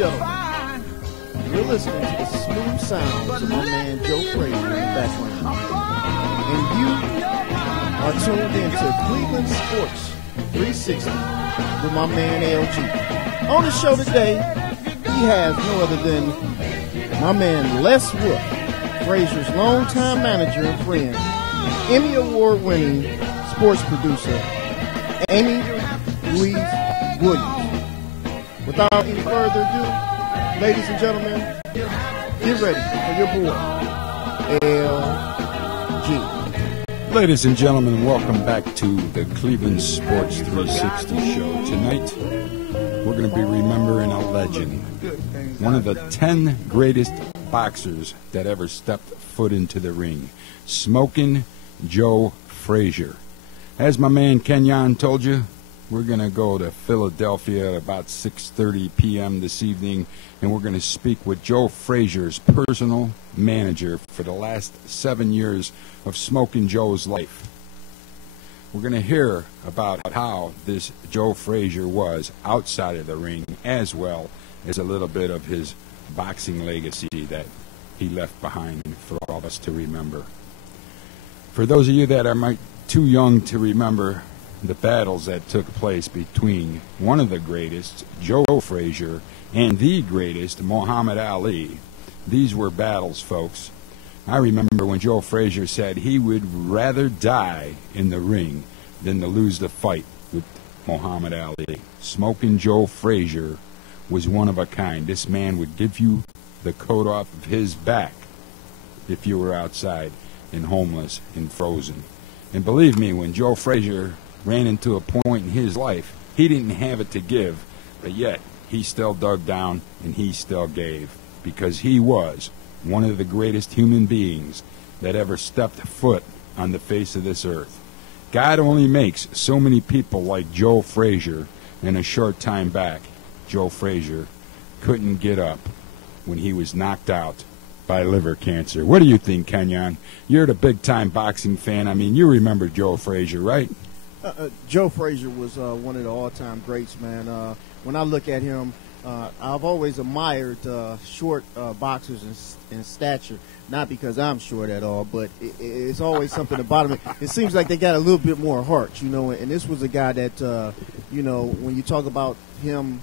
gentlemen, you're listening to the smooth sounds of my man Joe Frazier in the background. And you are tuned into Cleveland Sports 360 with my man LG. On the show today, he has no other than my man Les Wolff, Frazier's longtime manager and friend, Emmy Award winning sports producer, Amy Louise Williams. Without any further ado, ladies and gentlemen, get ready for your boy, LG. Ladies and gentlemen, welcome back to the Cleveland Sports 360 show. Tonight, we're going to be remembering a legend, one of the 10 greatest boxers that ever stepped foot into the ring, Smokin' Joe Frazier. As my man Kenyon told you, we're going to go to Philadelphia at about 6:30 p.m. this evening, and we're going to speak with Joe Frazier's personal manager for the last 7 years of Smokin' Joe's life. We're going to hear about how this Joe Frazier was outside of the ring, as well as a little bit of his boxing legacy that he left behind for all of us to remember. For those of you that are too young to remember the battles that took place between one of the greatest, Joe Frazier, and the greatest, Muhammad Ali. These were battles, folks. I remember when Joe Frazier said he would rather die in the ring than to lose the fight with Muhammad Ali. Smokin' Joe Frazier was one of a kind. This man would give you the coat off of his back if you were outside and homeless and frozen. And believe me, when Joe Frazier ran into a point in his life, he didn't have it to give, but yet he still dug down and he still gave, because he was one of the greatest human beings that ever stepped foot on the face of this earth. God only makes so many people like Joe Frazier, and a short time back, Joe Frazier couldn't get up when he was knocked out by liver cancer. What do you think, Kenyon? You're the big-time boxing fan. I mean, you remember Joe Frazier, right? Joe Frazier was one of the all-time greats, man. When I look at him, I've always admired short boxers in stature, not because I'm short at all, but it's always something about him. It seems like they got a little bit more heart, you know, and this was a guy that, you know, when you talk about him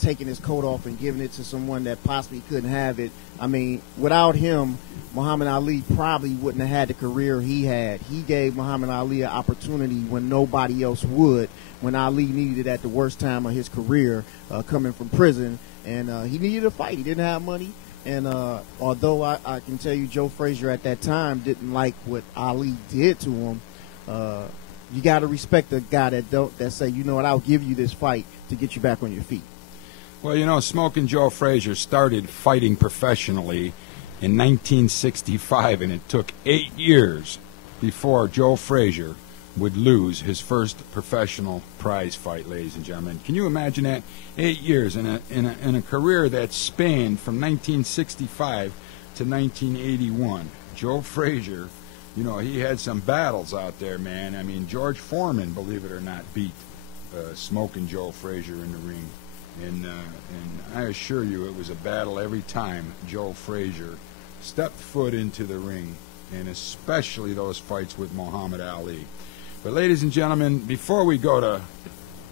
taking his coat off and giving it to someone that possibly couldn't have it, I mean, without him, Muhammad Ali probably wouldn't have had the career he had. He gave Muhammad Ali an opportunity when nobody else would, when Ali needed it at the worst time of his career, coming from prison, and he needed a fight. He didn't have money, and although I can tell you Joe Frazier at that time didn't like what Ali did to him, you got to respect the guy that say, you know what, I'll give you this fight to get you back on your feet. Well, you know, Smokin' Joe Frazier started fighting professionally in 1965, and it took 8 years before Joe Frazier would lose his first professional prize fight, ladies and gentlemen. Can you imagine that? 8 years in a career that spanned from 1965 to 1981. Joe Frazier, you know, he had some battles out there, man. I mean, George Foreman, believe it or not, beat Smokin' Joe Frazier in the ring. And I assure you it was a battle every time Joe Frazier stepped foot into the ring, and especially those fights with Muhammad Ali. But ladies and gentlemen, before we go to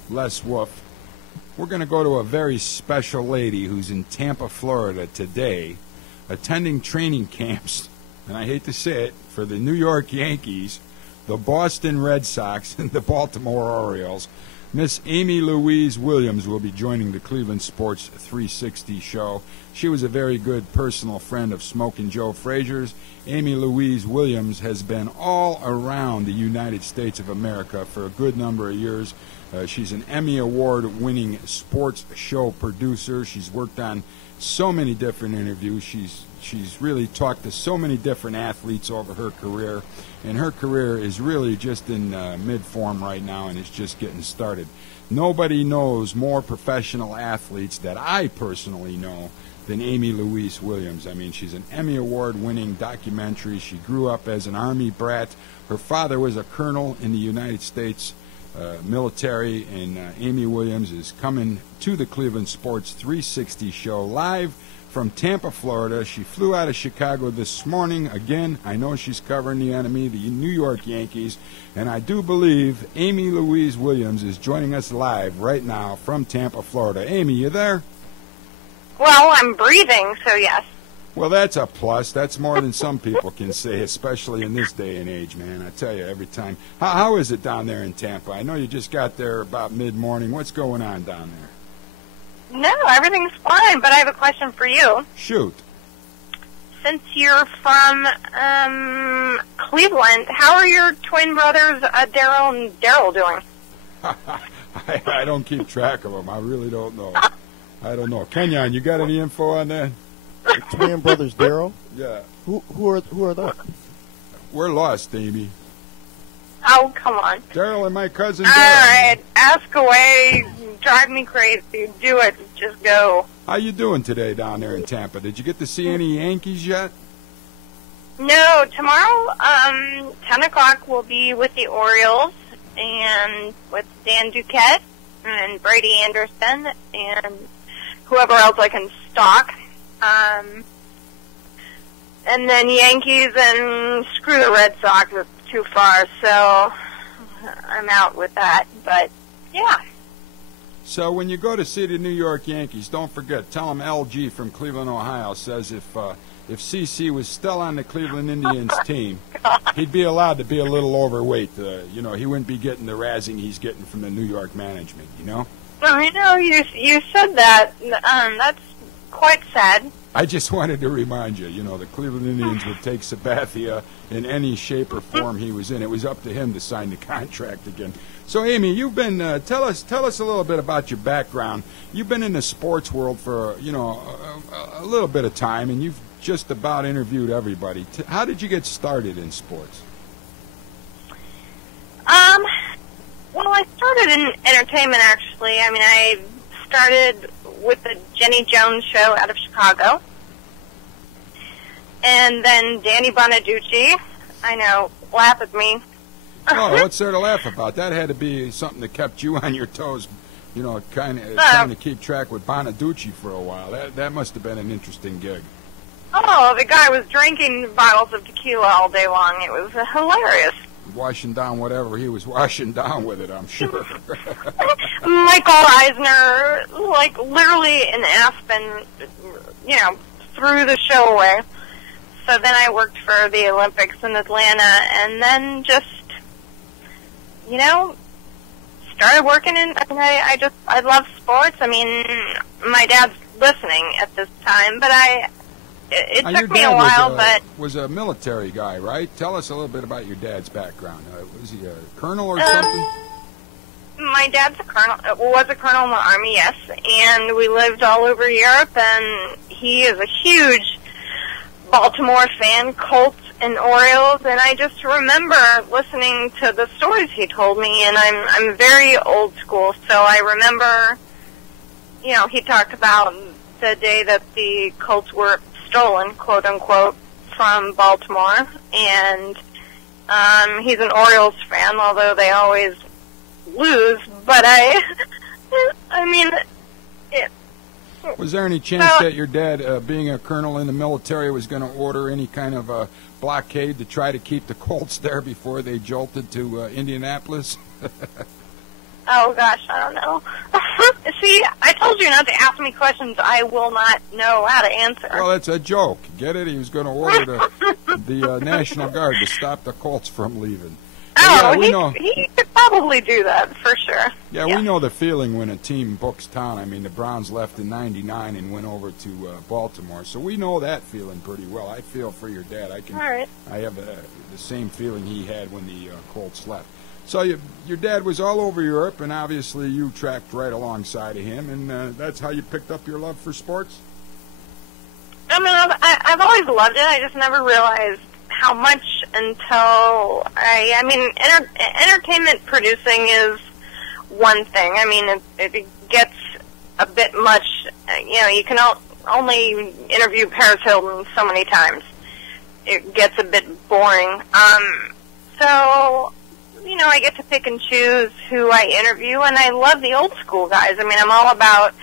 Les Wolff, we're going to go to a very special lady who's in Tampa, Florida today, attending training camps, and I hate to say it, for the New York Yankees, the Boston Red Sox, and the Baltimore Orioles. Miss Amy Louise Williams will be joining the Cleveland Sports 360 show. She was a very good personal friend of Smokin' Joe Frazier's. Amy Louise Williams has been all around the United States of America for a good number of years. She's an Emmy Award winning sports show producer. She's worked on so many different interviews. She's really talked to so many different athletes over her career, and her career is really just in mid-form right now, and it's just getting started. Nobody knows more professional athletes that I personally know than Amy Louise Williams. I mean, she's an Emmy Award-winning documentary. She grew up as an Army brat. Her father was a colonel in the United States military, and Amy Williams is coming to the Cleveland Sports 360 show live from Tampa, Florida. She flew out of Chicago this morning. Again, I know she's covering the enemy, the New York Yankees, and I do believe Amy Louise Williams is joining us live right now from Tampa, Florida. Amy, you there? Well, I'm breathing, so yes. Well, that's a plus. That's more than some people can say, especially in this day and age, man. I tell you, every time. How is it down there in Tampa? I know you just got there about mid-morning. What's going on down there? No, everything's fine, but I have a question for you. Shoot. Since you're from Cleveland, how are your twin brothers, Daryl and Daryl, doing? I don't keep track of them. I really don't know. I don't know. Kenyon, you got any info on that? The twin brothers, Daryl? Yeah. Who are those? We're lost, Amy. Oh, come on. Daryl and my cousin All Daryl. right, ask away. Drive me crazy. Do it. Just go. How you doing today down there in Tampa? Did you get to see any Yankees yet? No, tomorrow, 10 o'clock, we'll be with the Orioles and with Dan Duquette and Brady Anderson and whoever else I can stalk. And then Yankees, and screw the Red Sox, it's too far, so I'm out with that. But, yeah. So when you go to see the New York Yankees, don't forget, tell them LG from Cleveland, Ohio says if CC was still on the Cleveland Indians team, he'd be allowed to be a little overweight. He wouldn't be getting the razzing he's getting from the New York management, you know? I know, you said that. That's quite sad. I just wanted to remind you, the Cleveland Indians would take Sabathia in any shape or form he was in. It was up to him to sign the contract again. So, Amy, you've been tell us a little bit about your background. You've been in the sports world for a little bit of time, and you've just about interviewed everybody. How did you get started in sports? Well, I started in entertainment, actually. I mean, I started with the Jenny Jones show out of Chicago. And then Danny Bonaducci, I know, laugh at me. Oh, what's there to laugh about? That had to be something that kept you on your toes, kind of trying to keep track with Bonaducci for a while. That must have been an interesting gig. Oh, the guy was drinking bottles of tequila all day long. It was hilarious. Washing down whatever he was washing down with it, I'm sure. Michael Eisner, literally in Aspen, threw the show away. So then I worked for the Olympics in Atlanta, and then just, started working in, I love sports. I mean, my dad's listening at this time, but it took me a while, but... was a military guy, right? Tell us a little bit about your dad's background. Was he a colonel or something? My dad's was a colonel in the Army, yes, and we lived all over Europe, and he is a huge Baltimore fan, Colts and Orioles, and I just remember listening to the stories he told me, and I'm very old school, so I remember, he talked about the day that the Colts were stolen, quote unquote, from Baltimore, and he's an Orioles fan, although they always lose, but was there any chance that your dad, being a colonel in the military, was going to order any kind of a blockade to try to keep the Colts there before they jolted to Indianapolis? Oh, gosh, I don't know. See, I told you not to ask me questions I will not know how to answer. Well, it's a joke. Get it? He was going to order the National Guard to stop the Colts from leaving. Oh, he could probably do that, for sure. Yeah, we know the feeling when a team books town. I mean, the Browns left in '99 and went over to Baltimore, so we know that feeling pretty well. I feel for your dad. All right. I have the same feeling he had when the Colts left. So your dad was all over Europe, and obviously you tracked right alongside of him, and that's how you picked up your love for sports? I mean, I've always loved it. I just never realized how much until entertainment producing is one thing. I mean, it gets a bit much. You can only interview Paris Hilton so many times. It gets a bit boring. So, I get to pick and choose who I interview, and I love the old school guys. I mean, I'm all about,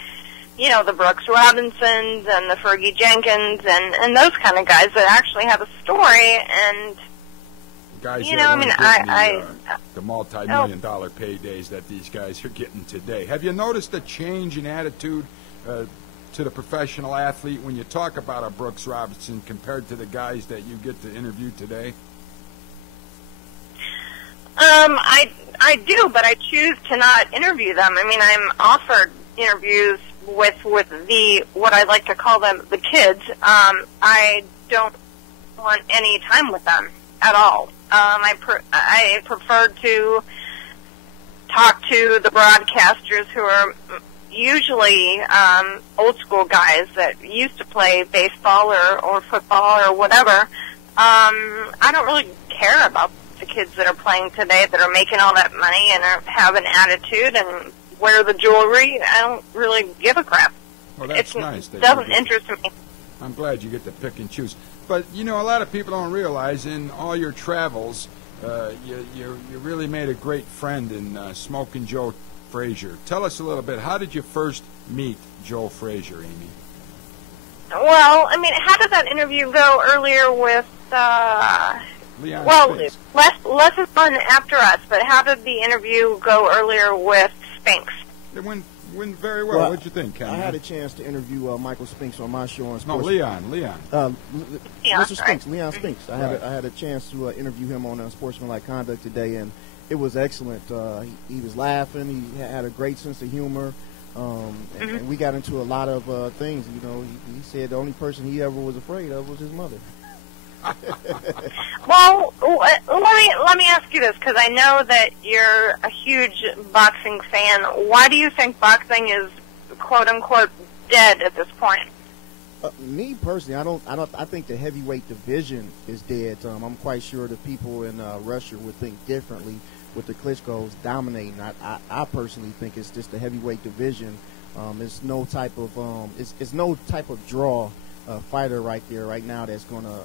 the Brooks Robinsons and the Fergie Jenkins and those kind of guys that actually have a story. And guys, the multi-million-dollar paydays that these guys are getting today. Have you noticed a change in attitude to the professional athlete when you talk about a Brooks Robinson compared to the guys that you get to interview today? I do, but I choose to not interview them. I mean, I'm offered interviews with what I like to call them, the kids. I don't want any time with them at all. I prefer to talk to the broadcasters who are usually old school guys that used to play baseball or football or whatever. I don't really care about the kids that are playing today that are making all that money and have an attitude and wear the jewelry. I don't really give a crap. Well, that's nice. It doesn't interest me. I'm glad you get to pick and choose. But, a lot of people don't realize in all your travels, you really made a great friend in Smokin' Joe Frazier. Tell us a little bit. How did you first meet Joe Frazier, Amy? Well, I mean, how did that interview go earlier with... Leon Spinks. Less is fun after us, but how did the interview go earlier with Spinks? It went very well. What'd you think, Ken? I had a chance to interview Michael Spinks on my show on Sports. No, Leon. Mr. Spinks, Leon Spinks. I had a chance to interview him on Sportsmanlike Conduct today, and it was excellent. He was laughing. He had a great sense of humor. And we got into a lot of things. He said the only person he ever was afraid of was his mother. Well, let me ask you this, because I know that you're a huge boxing fan. Why do you think boxing is quote unquote dead at this point? Me personally, I think the heavyweight division is dead. I'm quite sure the people in Russia would think differently with the Klitschko's dominating. I personally think it's just the heavyweight division. It's no type of draw fighter right there right now that's going to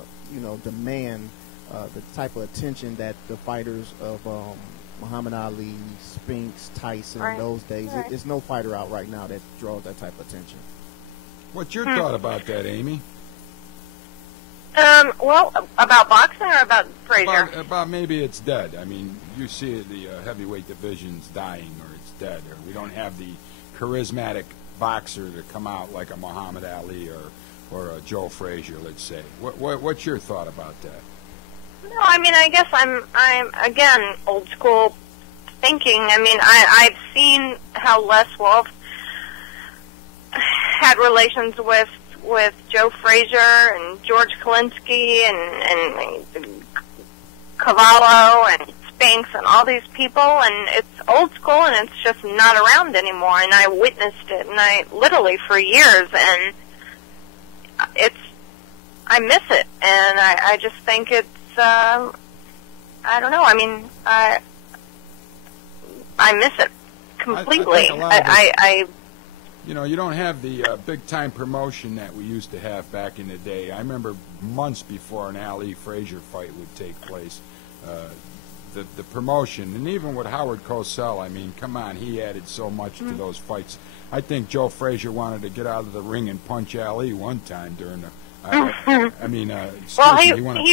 demand the type of attention that the fighters of Muhammad Ali, Spinks, Tyson, those days. Right. There's no fighter out right now that draws that type of attention. What's your thought about that, Amy? Well, about boxing or about Frazier? About maybe it's dead. I mean, you see the heavyweight division's dying, or it's dead, or we don't have the charismatic boxer to come out like a Muhammad Ali or a Joe Frazier, let's say. What's your thought about that? No, I mean, I guess I'm again old school thinking. I mean, I've seen how Les Wolff had relations with Joe Frazier and George Kalinsky and Cavallo and Spinks and all these people, and it's old school and it's just not around anymore. And I witnessed it, and I literally for years, and I miss it, and I just think it's I don't know. I mean, I miss it completely. You don't have the big-time promotion that we used to have back in the day. I remember months before an Ali Frazier fight would take place, the promotion, and even with Howard Cosell, I mean, come on, he added so much to those fights. I think Joe Frazier wanted to get out of the ring and punch Ali one time during the... he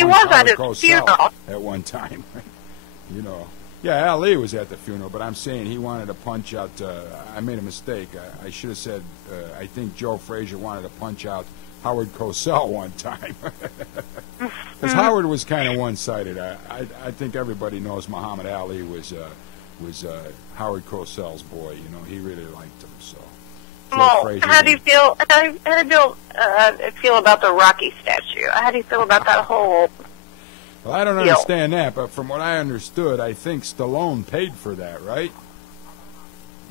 was at his funeral at one time. Yeah, Ali was at the funeral, but I'm saying he wanted to punch out... I made a mistake. I should have said I think Joe Frazier wanted to punch out Howard Cosell one time. Because Howard was kind of one-sided. I think everybody knows Muhammad Ali was Howard Cosell's boy. He really liked him. So. Well, how do you feel? How do you feel about the Rocky statue? How do you feel about that whole? Well, I don't understand that, but from what I understood, I think Stallone paid for that, right?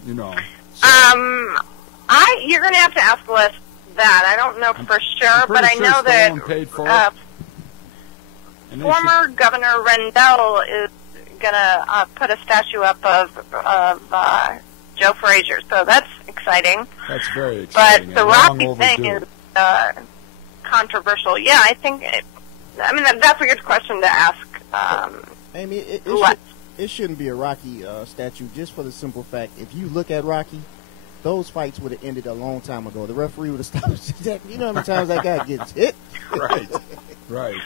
So. You're going to have to ask Les that. I don't know for sure, but I know Stallone paid for it. Former Governor Rendell is going to put a statue up of Joe Frazier, so that's exciting. That's very exciting. But the Rocky thing is controversial. Yeah, I think. That's a good question to ask. Amy, it shouldn't be a Rocky statue, just for the simple fact, if you look at Rocky, those fights would have ended a long time ago. The referee would have stopped. You know how many times that guy gets hit? Right, right.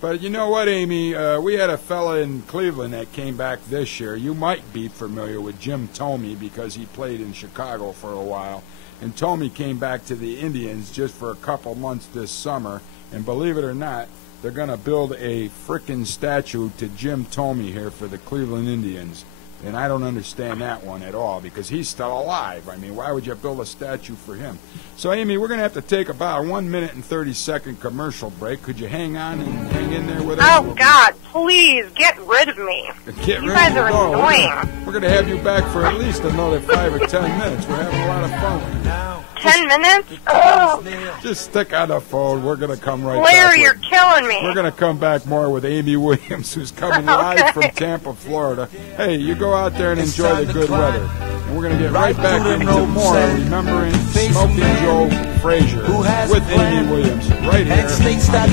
But you know what, Amy? We had a fella in Cleveland that came back this year. You might be familiar with Jim Thome because he played in Chicago for a while. And Thome came back to the Indians just for a couple months this summer. And believe it or not, they're going to build a frickin' statue to Jim Thome here for the Cleveland Indians. And I don't understand that one at all because he's still alive. I mean, why would you build a statue for him? So, Amy, we're going to have to take about a 1 minute and 30-second commercial break. Could you hang on and hang in there with us? Oh, God, please, get rid of me. You guys are annoying. We're going to have you back for at least another 5 or 10 minutes. We're having a lot of fun with you. 10 minutes? Oh. Just stick on the phone. We're going to come right Blair, back. you're killing me. We're going to come back more with Amy Williams, who's coming live from Tampa, Florida. Hey, you go out there and enjoy the good weather. And we're going to get right back into more remembering Smokin' Joe Frazier with Amy Williams right here on the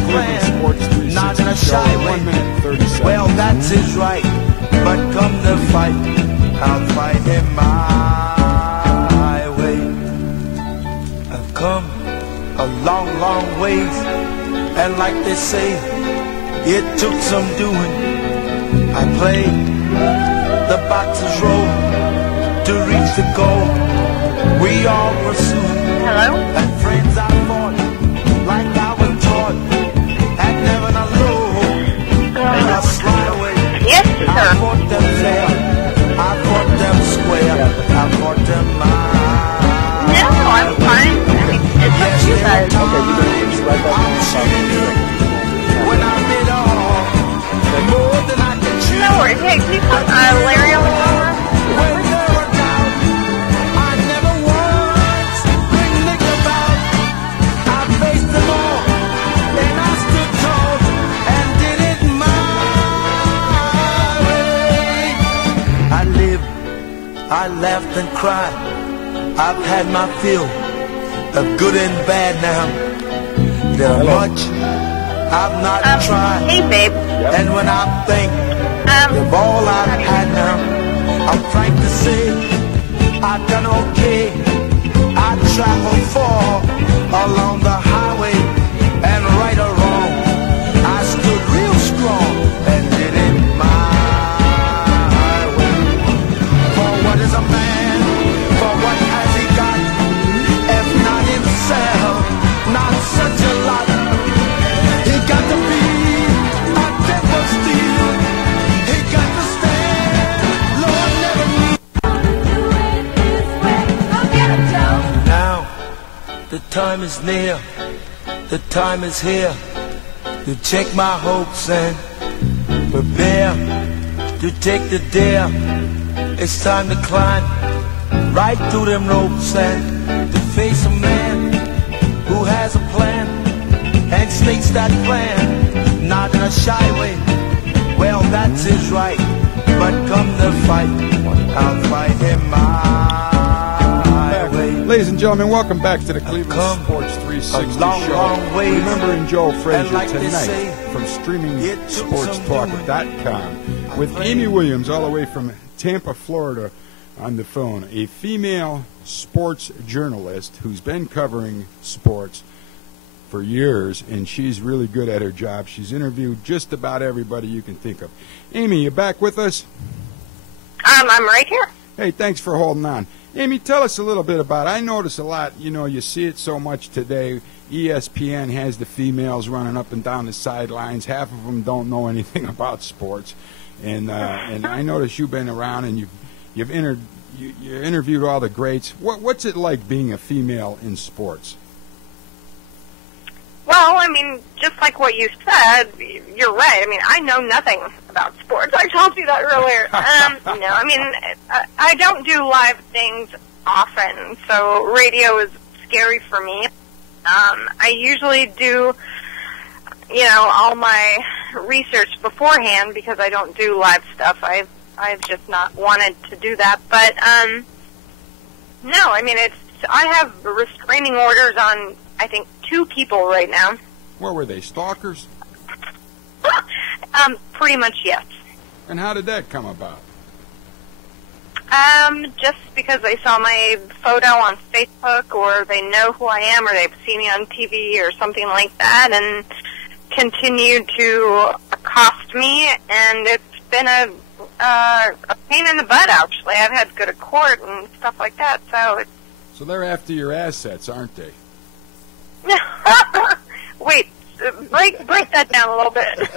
Cleveland Sports 360 show. 1 minute and 30 seconds. Well, that's his right, but come to fight, I'll fight him my way. I've come a long, long ways, and like they say, it took some doing. I played the boxer's role to reach the goal. We all pursued. Hello? And friends I fought like I was taught, and never a low. And I slide away. Yes, I sir. fought them fair, I fought them square, I fought them mine. No, I'm fine. I mean, it's up to you guys. When I did all, more than I can chew. No worries. Hey, can you put Larry on the phone? When there were doubts, I never once nicked about. I faced them all, and I stood tall and did it my way. I lived, I laughed and cried. I've had my fill of good and bad now. There are much I've not tried. Hey, babe. And when I think of all I've had now, I'm frank to say I've done okay. I traveled far along the highway, and right or wrong, I stood real strong and did it my way. For what is a man? For what has he got? If not himself, not such a lot. He got to be a devil still. He got to stand. Lord never knew. Now, the time is near. The time is here. To check my hopes and prepare to take the dare. It's time to climb right through them ropes and to face a man who has a plan and states that plan, not in a shy way. Well, that's his right, but come to fight, I'll fight him my way. Ladies and gentlemen, welcome back to the Cleveland Sports 360 show. Remembering Joe Frazier like tonight say, from StreamingSportsTalk.com with Amy Williams all the way from Tampa, Florida on the phone, a female sports journalist who's been covering sports for years, and she's really good at her job. She's interviewed just about everybody you can think of. Amy, you back with us? I'm right here. Hey, thanks for holding on. Amy, tell us a little bit about it. I notice a lot, you see it so much today. ESPN has the females running up and down the sidelines. Half of them don't know anything about sports. And I notice you've been around and you've interviewed all the greats. What's it like being a female in sports? Well, I mean, just like what you said, you're right. I mean, I know nothing about sports. I told you that earlier. No, I mean, I don't do live things often, so radio is scary for me. I usually do, all my research beforehand because I don't do live stuff. I've just not wanted to do that. But, no, I mean, I have restraining orders on, I think, 2 people right now. What were they, stalkers? Pretty much, yes. And how did that come about? Just because they saw my photo on Facebook, or they know who I am, or they've seen me on TV or something like that, and continued to accost me, and it's been a pain in the butt, actually. I've had to go to court and stuff like that, so it's... So they're after your assets, aren't they? Wait, break that down a little bit.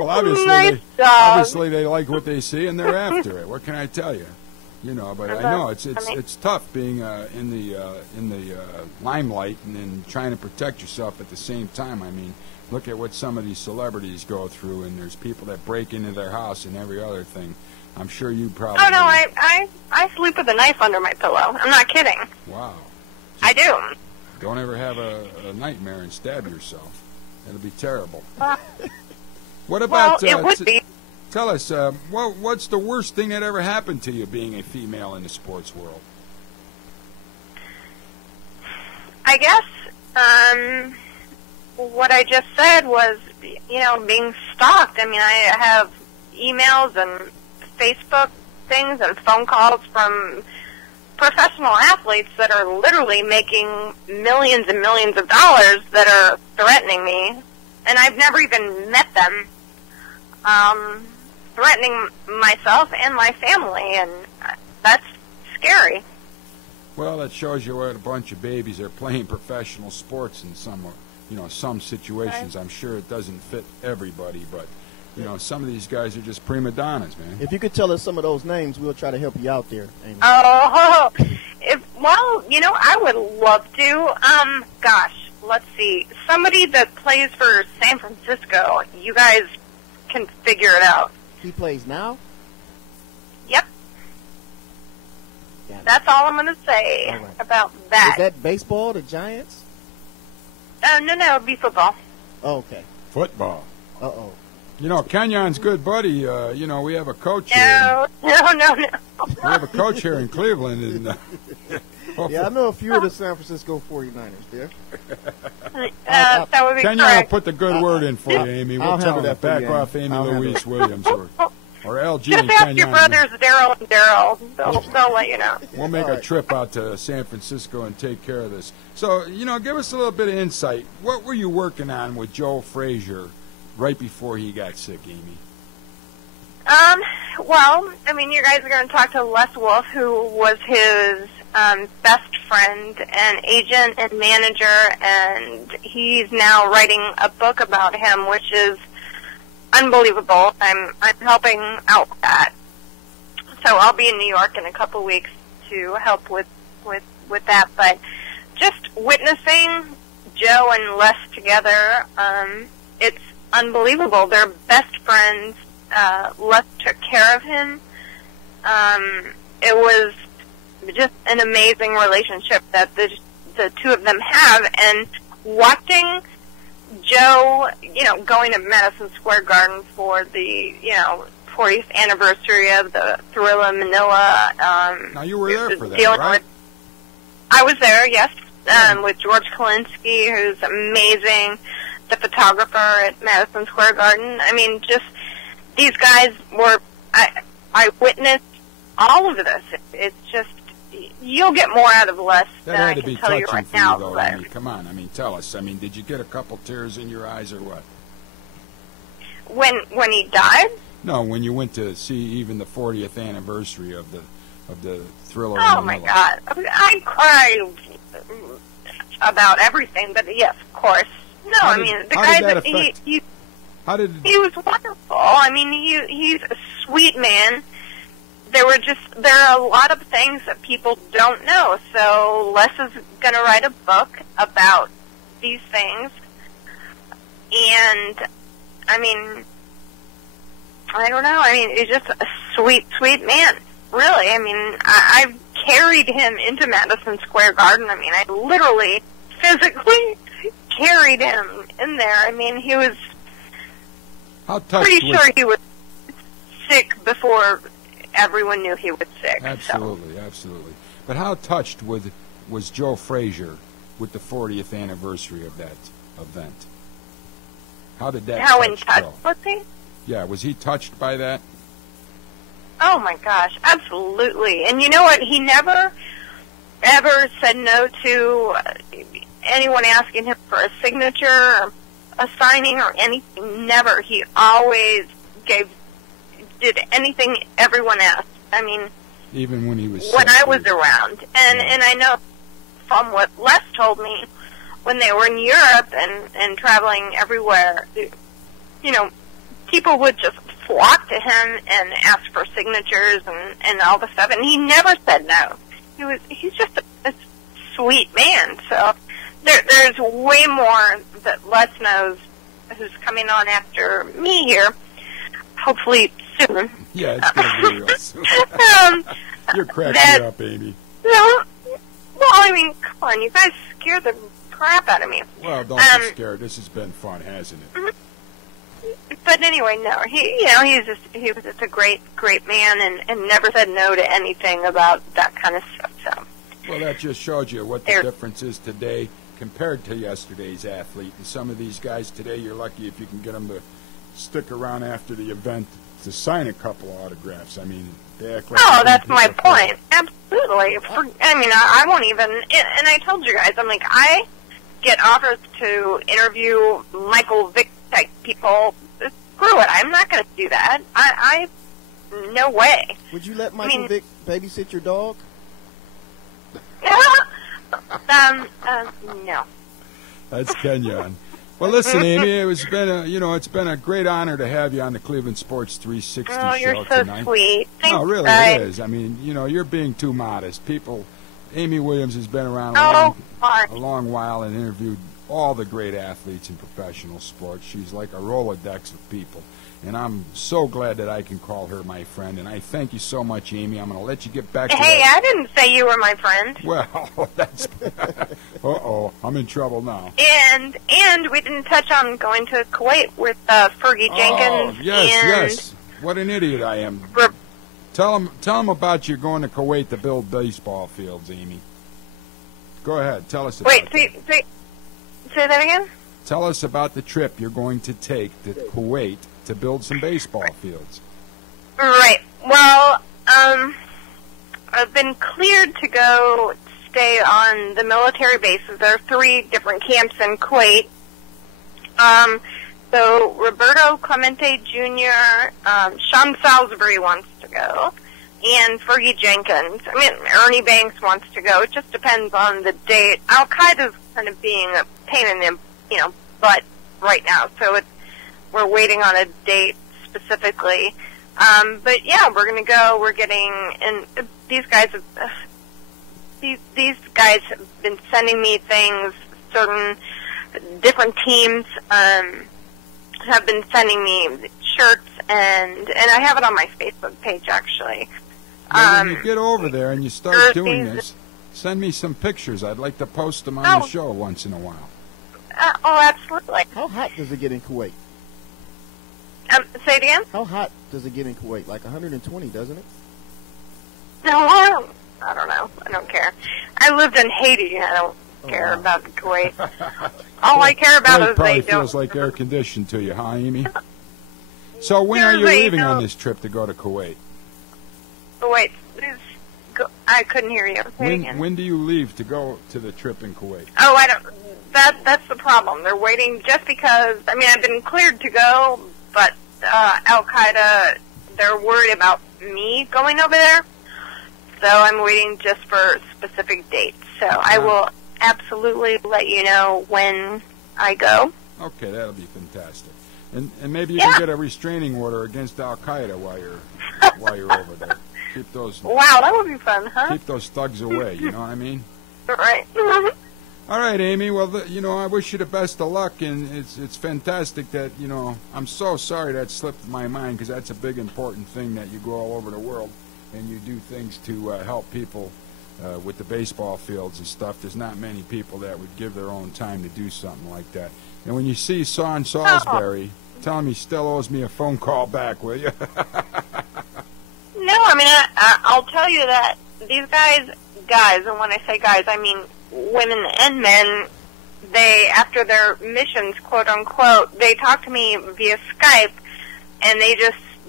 Well, obviously they like what they see and they're after it. What can I tell you? You know, but I know it's tough being in the limelight and then trying to protect yourself at the same time. I mean, look at what some of these celebrities go through, and there's people that break into their house and every other thing. I'm sure you probably... Oh, no, I sleep with a knife under my pillow. I'm not kidding. Wow. I do. Don't ever have a nightmare and stab yourself. It'll be terrible. What about... Well, it would be. Tell us, what's the worst thing that ever happened to you being a female in the sports world? I guess what I just said was, being stalked. I mean, I have emails and Facebook things and phone calls from professional athletes that are literally making millions and millions of dollars that are threatening me, and I've never even met them, threatening myself and my family, and that's scary. Well, that shows you what a bunch of babies are playing professional sports in some situations. Right. I'm sure it doesn't fit everybody, but some of these guys are just prima donnas, man. If you could tell us some of those names, we'll try to help you out there, Amy. Oh, I would love to. Gosh, let's see. Somebody that plays for San Francisco, you guys can figure it out. He plays now? Yep. That's all I'm going to say about that. Is that baseball, the Giants? No, it'd be football. Oh, okay. Football. Uh-oh. Kenyon's good buddy. We have a coach here. No. We have a coach here in Cleveland. And, yeah, I know a few of the San Francisco 49ers there. That would be Kenyon correct. will put the good word in for you, Amy. We'll tell him to back off Amy Louise Williams or LG Just and ask Kenyon. your brothers, Daryl and Daryl. They'll let you know. We'll make a trip out to San Francisco and take care of this. So, give us a little bit of insight. What were you working on with Joe Frazier right before he got sick, Amy? Well, you guys are going to talk to Les Wolff, who was his best friend and agent and manager, and he's now writing a book about him, which is unbelievable. I'm helping out with that. So I'll be in New York in a couple of weeks to help with that. But just witnessing Joe and Les together, it's unbelievable. They're best friends. Les took care of him. It was just an amazing relationship that the two of them have. And watching Joe, going to Madison Square Garden for the, 40th anniversary of the Thrilla Manila. Now, you were there for that, right? I was there, yes, with George Kalinsky, who's amazing, the photographer at Madison Square Garden. Just these guys were, I witnessed all of this. It's just, you'll get more out of Les than I can tell you right now. Though, Amy. Come on, tell us. Did you get a couple tears in your eyes or what? When he died? No, when you went to see even the 40th anniversary of the Thriller. Oh my God, I cried about everything, but yes, of course. No, the guy that he was wonderful. He's a sweet man. There are a lot of things that people don't know. So Les is going to write a book about these things. And, I don't know. He's just a sweet, sweet man. Really. I've carried him into Madison Square Garden. I literally, physically carried him in there. He was pretty sure he was sick before everyone knew he was sick. Absolutely, absolutely. But how touched was Joe Frazier with the 40th anniversary of that event? How did that How in touch touch Joe? was he? Yeah, was he touched by that? Oh, my gosh, absolutely. And you know what? He never, ever said no to anyone asking him for a signature or a signing or anything. Never. He always did anything everyone asked. I mean, even when he was when sick, I was around. And yeah. and I know from what Les told me, when they were in Europe and traveling everywhere, you know, people would just flock to him and ask for signatures and all the stuff, and he never said no. He's just a sweet man. So there's way more that Les knows, who's coming on after me here, hopefully soon. Yeah, it's going to be real soon. You're cracking me up, Amy. No, well, I mean, come on, you guys scared the crap out of me. Well, don't be scared. This has been fun, hasn't it? Mm-hmm. But anyway, no, he was just a great man, and never said no to anything about that kind of stuff. So. Well, that just showed you what the difference is today compared to yesterday's athlete. And some of these guys today, you're lucky if you can get them to stick around after the event to sign a couple autographs. I mean, they act like... Oh, that's my point. Absolutely. I mean, I won't even... And I told you guys, I'm like, I get offers to interview Michael Vick type people. Screw it. I'm not going to do that. I no way. Would you let Michael Vick babysit your dog? No. That's Kenyon. Well, listen, Amy, it's been a great honor to have you on the Cleveland Sports 360 show you're so tonight. Sweet. Thanks, no, really, guys. it is. I mean, you're being too modest. Amy Williams has been around a long while and interviewed all the great athletes in professional sports. She's like a Rolodex of people. And I'm so glad that I can call her my friend. And I thank you so much, Amy. I'm going to let you get back to Hey, I didn't say you were my friend. Well, that's... Uh-oh, I'm in trouble now. And we didn't touch on going to Kuwait with Fergie Jenkins. Oh, yes. What an idiot I am. Tell them about you going to Kuwait to build baseball fields, Amy. Go ahead. Tell us about Say that again? Tell us about the trip you're going to take to Kuwait to build some baseball fields. Right. Well, I've been cleared to go stay on the military bases. There are 3 different camps in Kuwait. So Roberto Clemente Jr., Sean Salisbury wants to go, and Fergie Jenkins. I mean, Ernie Banks wants to go. It just depends on the date. Al-Qaeda's kind of being a pain in the, butt right now. So we're waiting on a date specifically. But yeah, we're going to go. We're getting, and these guys have been sending me things. Certain different teams have been sending me shirts, and I have it on my Facebook page actually. Well, when you get over there and you start doing this, send me some pictures. I'd like to post them on the show once in a while. Absolutely. How hot does it get in Kuwait? Say it again? How hot does it get in Kuwait? Like 120, doesn't it? No, I don't know. I don't care. I lived in Haiti. I don't care about Kuwait. All I care about is probably they don't. Feels like air conditioned to you, huh, Amy? So when are you leaving on this trip to go to Kuwait? Wait, I couldn't hear you. Say it again. When do you leave to go to the trip in Kuwait? Oh, I don't. That's the problem. They're waiting just because. I mean, I've been cleared to go, but Al-Qaeda, they're worried about me going over there. So I'm waiting just for specific dates. So I will absolutely let you know when I go. Okay, that'll be fantastic. And maybe you can get a restraining order against Al-Qaeda while you're over there. Keep those. Wow, that would be fun, huh? Keep those thugs away. You know what I mean? Right. All right, Amy. Well, I wish you the best of luck, and it's fantastic that I'm so sorry that slipped my mind because that's a big important thing that you go all over the world and you do things to help people with the baseball fields and stuff. There's not many people that would give their own time to do something like that. And when you see Sean Salisbury, tell him he still owes me a phone call back, will you? No, I mean, I'll tell you that these guys, and when I say guys, I mean women and men, after their missions, quote unquote, they talk to me via Skype, and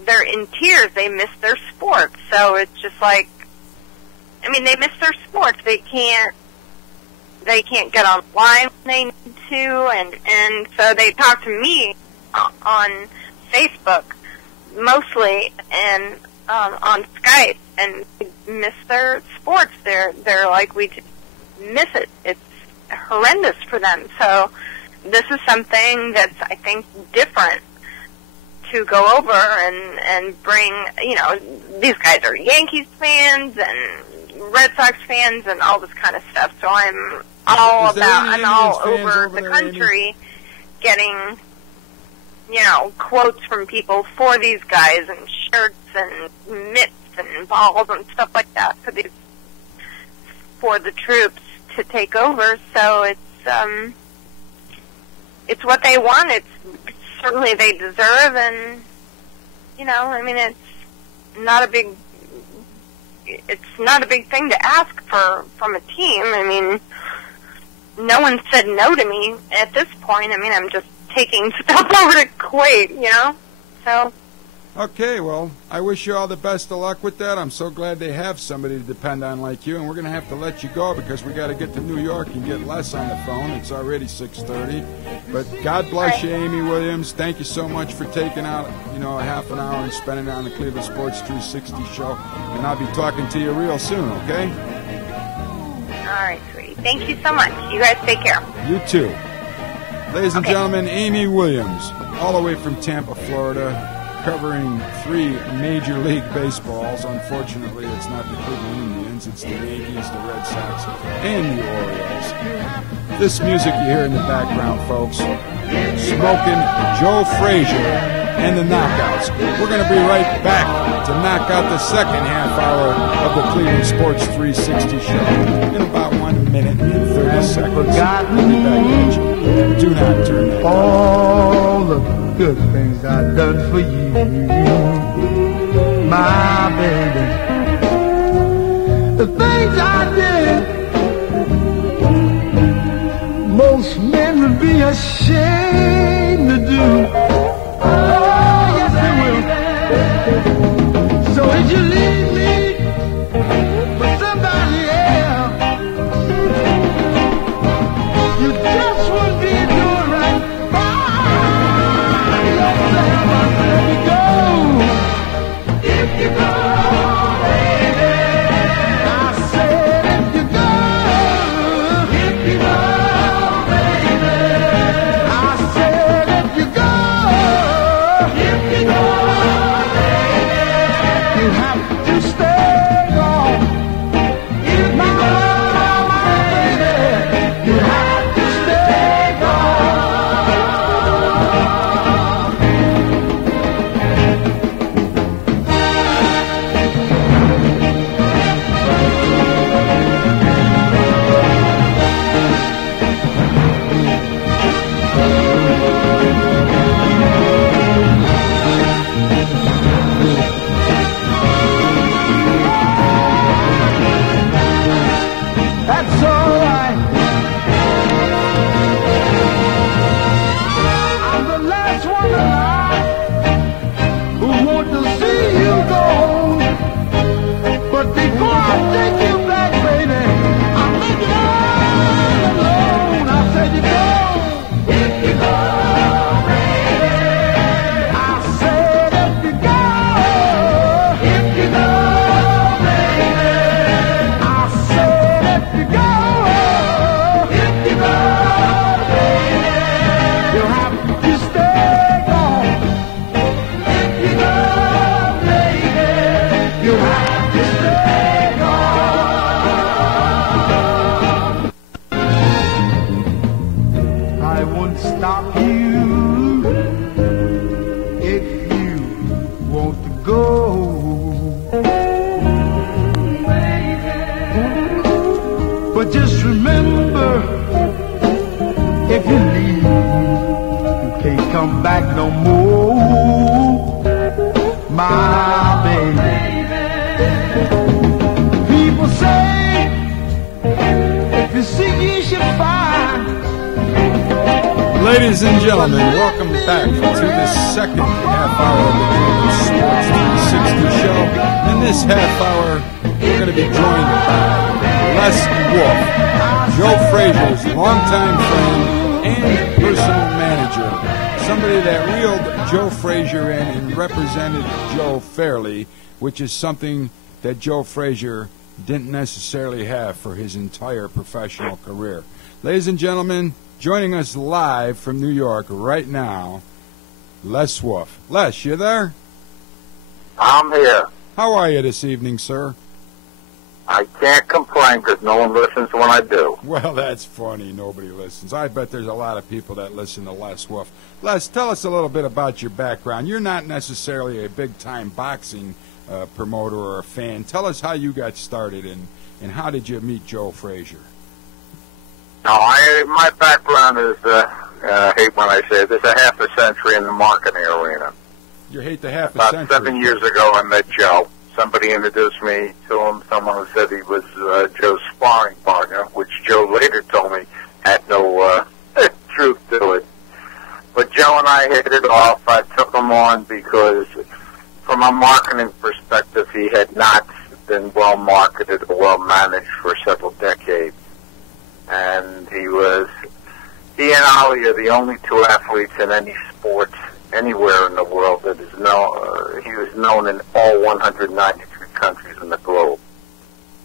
they're in tears. They miss their sports. So it's just like, I mean, they miss their sports. They can't get online when they need to, and so they talk to me on Facebook mostly, and on Skype, and they miss their sports. They're like, we just miss it. It's horrendous for them. So this is something that's, I think, different to go over and bring, you know, these guys are Yankees fans and Red Sox fans and all this kind of stuff. So I'm all over the country getting, you know, quotes from people for these guys and shirts and mitts and balls and stuff like that for the troops to take over. So it's what they want. It's certainly they deserve, and you know, I mean, it's not a big thing to ask from a team. I mean, no one said no to me at this point. I mean, I'm just taking stuff over to Kuwait, you know? So. Okay, well, I wish you all the best of luck with that. I'm so glad they have somebody to depend on like you, and we're going to have to let you go because we got to get to New York and get Les on the phone. It's already 6:30. But God bless you, Amy Williams. Thank you so much for taking out, you know, a half an hour and spending it on the Cleveland Sports 360 show. And I'll be talking to you real soon, okay? All right, sweetie. Thank you so much. You guys take care. You too. Ladies and gentlemen, Amy Williams, all the way from Tampa, Florida, covering 3 Major League Baseballs. Unfortunately, it's not the Cleveland Indians, it's the Yankees, the Red Sox, and the Orioles. This music you hear in the background, folks, Smokin, Joe Frazier, and the Knockouts. We're going to be right back to knock out the second half hour of the Cleveland Sports 360 show in about 1 minute and 30 seconds. We'll be back at you. Do not turn that all the good things I've done for you, my baby. The things I did, most men would be ashamed to do. Oh, yes, they will. So if you leave me for somebody else, you just wouldn't be doing right by yourself. I said, if you go, baby. I said, if you go, baby. I said, if you go, baby. You have to stay gone. If you go, baby, you have to stay gone. That's all right. I'm the last one alive who want to see you go. But before I take you back, baby, I'll make it all alone. I said you go, if you go, baby. I said if you go, baby. I said if you go, baby. You have to stay gone. If you go, baby, you have to stay gone. I won't stop you if you want to go. But just remember, if you leave, you can't come back no more, my baby. People say, if you seek, you should find. Ladies and gentlemen, welcome back to the second half hour of the Cleveland Sports 360 show. In this half hour, we're going to be joined by Les Wolff, Joe Frazier's longtime friend and personal manager, somebody that reeled Joe Frazier in and represented Joe fairly, which is something that Joe Frazier didn't necessarily have for his entire professional career. Ladies and gentlemen, joining us live from New York right now, Les Wolff. Les, you there? I'm here. How are you this evening, sir? I can't complain because no one listens when I do. Well, that's funny. Nobody listens. I bet there's a lot of people that listen to Les Wolff. Les, tell us a little bit about your background. You're not necessarily a big-time boxing promoter or a fan. Tell us how you got started and how did you meet Joe Frazier? No, my background is, I hate when I say this, a half a century in the marketing arena. You hate the half a About century? 7 years ago, I met Joe. Somebody introduced me to him. Someone said he was Joe's sparring partner, which Joe later told me had no truth to it. But Joe and I hit it off. I took him on because, from a marketing perspective, he had not been well marketed or well managed for several decades. And he and Ali are the only two athletes in any sport anywhere in the world that is known. He was known in all 193 countries in the globe.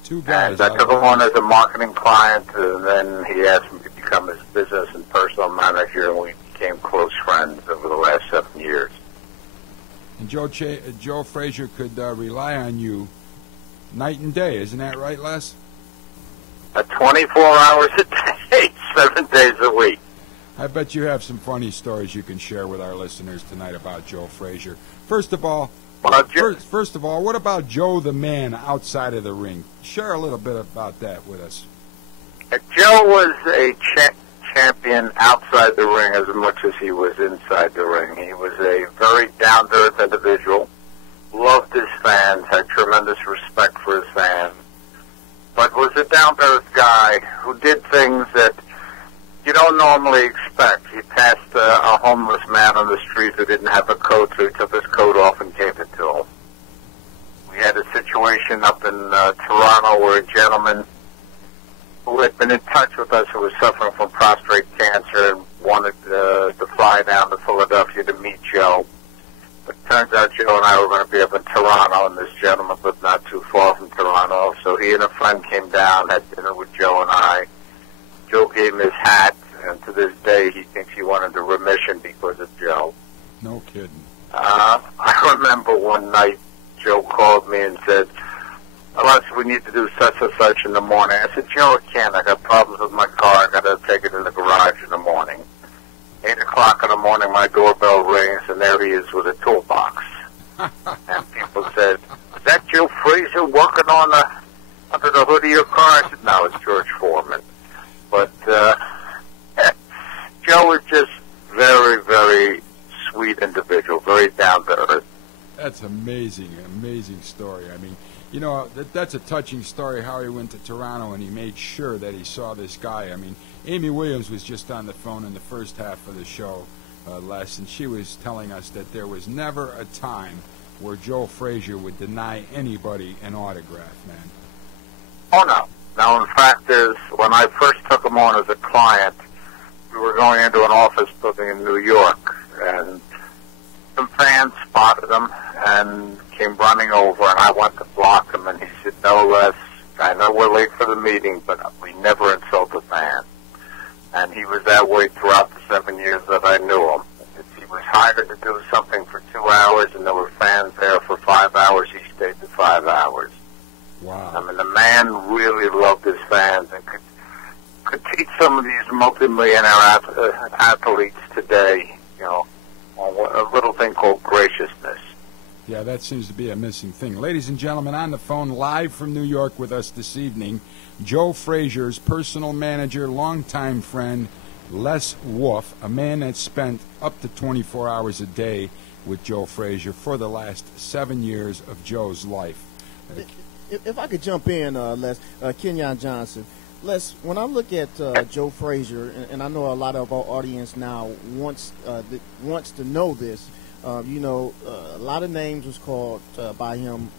Two guys. And I took him on as a marketing client, and then he asked me to become his business and personal manager, and we became close friends over the last 7 years. And Joe Frazier could rely on you night and day, isn't that right, Les? 24 hours a day, 7 days a week. I bet you have some funny stories you can share with our listeners tonight about Joe Frazier. First of all, what about Joe the man outside of the ring? Share a little bit about that with us. Joe was a champion outside the ring as much as he was inside the ring. He was a very down-to-earth individual, loved his fans, had tremendous respect for his fans, but was a down-to-earth guy who did things that you don't normally expect. He passed a homeless man on the street who didn't have a coat, so he took his coat off and gave it to him. We had a situation up in Toronto where a gentleman who had been in touch with us who was suffering from prostate cancer and wanted to fly down to Philadelphia to meet Joe. But it turns out Joe and I were going to be up in Toronto, and this gentleman lived not too far from Toronto. So he and a friend came down, had dinner with Joe and I. Joe gave him his hat, and to this day he thinks he went into remission because of Joe. No kidding. I remember one night Joe called me and said, "Les, we need to do such and such in the morning." I said, "Joe, I can't. I got problems with my car. I got to take it in the garage in the morning." 8 o'clock in the morning, my doorbell rings, and there he is with a toolbox. And people said, "Is that Joe Frazier working on under the hood of your car?" I said, "No, it's George Foreman." But Joe was just very, very sweet individual, very down to earth. That's amazing story. I mean, you know, that's a touching story how he went to Toronto and he made sure that he saw this guy. I mean, Amy Williams was just on the phone in the first half of the show, Les, and she was telling us that there was never a time where Joe Frazier would deny anybody an autograph, man. Oh, no. Now, in fact, when I first took him on as a client, we were going into an office building in New York, and some fans spotted him and came running over, and I went to block him, and he said, "No, Les, I know we're late for the meeting, but we never insult a fan." And he was that way throughout the 7 years that I knew him. If he was hired to do something for 2 hours and there were fans there for 5 hours, he stayed for 5 hours. Wow. I mean, the man really loved his fans and could teach some of these multimillionaire athletes today, you know, a little thing called graciousness. Yeah, that seems to be a missing thing. Ladies and gentlemen, on the phone live from New York with us this evening, Joe Frazier's personal manager, longtime friend, Les Wolff, a man that spent up to 24 hours a day with Joe Frazier for the last 7 years of Joe's life. If I could jump in, Les, Kenyon Johnson, Les, when I look at Joe Frazier, and I know a lot of our audience now wants to know this, a lot of names was called by him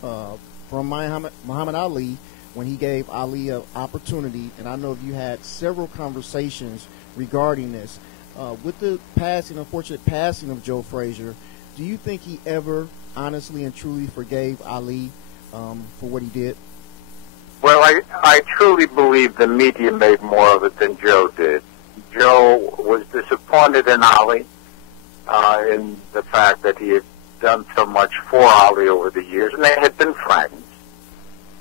from Muhammad Ali when he gave Ali an opportunity, and I know you had several conversations regarding this. With the unfortunate passing of Joe Frazier, do you think he ever honestly and truly forgave Ali for what he did? Well, I truly believe the media made more of it than Joe did. Joe was disappointed in Ali, in the fact that he had done so much for Ali over the years, and they had been friends.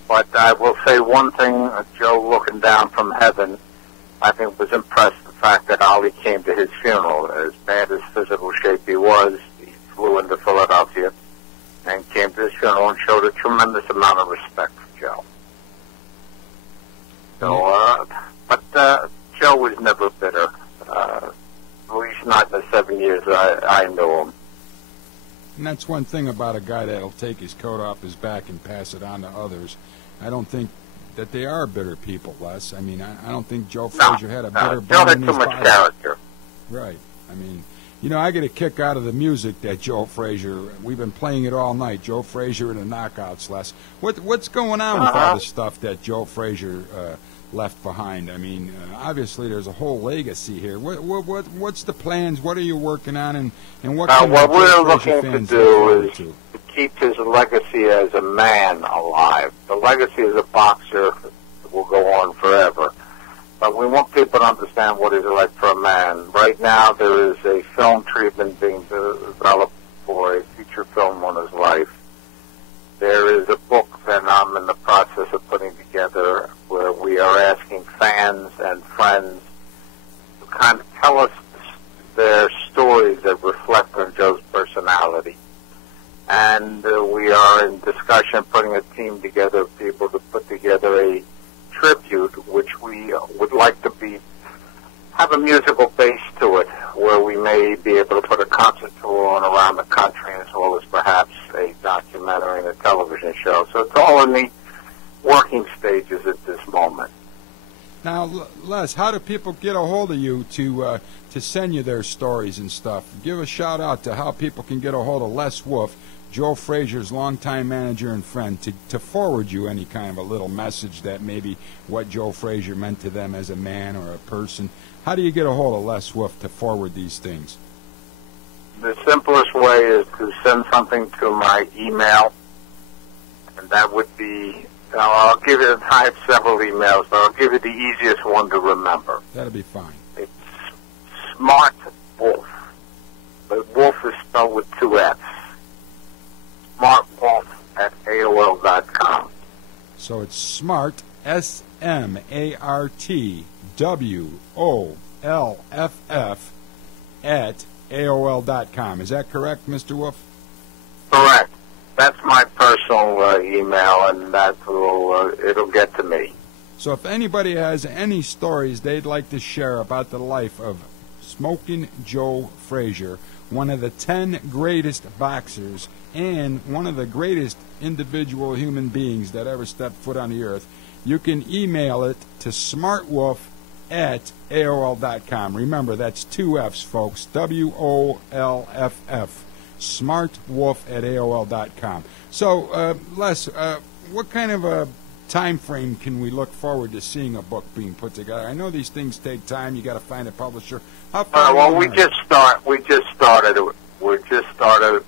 But I will say one thing, Joe looking down from heaven, I think was impressed with the fact that Ali came to his funeral. As bad as physical shape he was, he flew into Philadelphia and came to his funeral and showed a tremendous amount of respect for Joe. So, but Joe was never bitter. At least not in the 7 years I knew him. And that's one thing about a guy that'll take his coat off his back and pass it on to others. I don't think that they are bitter people, Les. I mean, I don't think Joe Frazier had a bitter bone in his body. Joe had too much character. Right. I mean, I get a kick out of the music that Joe Frazier, we've been playing it all night, Joe Frazier and the Knockouts, Les. What's going on with all the stuff that Joe Frazier left behind? I mean, obviously there's a whole legacy here. What's the plans? What are you working on? And what can what we're Joe looking Frazier fans to do look is forward to keep his legacy as a man alive. The legacy as a boxer will go on forever. But we want people to understand what he's like for a man. Right now there is a film treatment being developed for a feature film on his life. There is a book that I'm in the process of putting together where we are asking fans and friends to kind of tell us their stories that reflect on Joe's personality. And we are in discussion putting a team together of people to put together a tribute, which we would like to have a musical base to it, where we may be able to put a concert tour on around the country, as well as perhaps a documentary and a television show. So it's all in the working stages at this moment. Now, Les, how do people get a hold of you to send you their stories and stuff? Give a shout out to how people can get a hold of Les Wolff, Joe Frazier's longtime manager and friend, to forward you any kind of a little message that maybe what Joe Frazier meant to them as a man or a person. How do you get a hold of Les Wolff to forward these things? The simplest way is to send something to my email, and that would be, I'll give you, I have several emails, but I'll give you the easiest one to remember. That'll be fine. It's Smart Wolf. But Wolf is spelled with 2 F's. smartwolf@AOL.com. So it's smart, SMARTWOLFF at AOL.com. Is that correct, Mr. Wolff? Correct. That's my personal email, and that it'll get to me. So if anybody has any stories they'd like to share about the life of Smokin' Joe Frazier, one of the 10 greatest boxers and one of the greatest individual human beings that ever stepped foot on the earth, you can email it to smartwolf@AOL.com. Remember, that's 2 F's, folks. WOLFF. smartwolf@AOL.com. So, Les, what kind of a time frame can we look forward to seeing a book being put together? I know these things take time. You got to find a publisher. How far well, we just started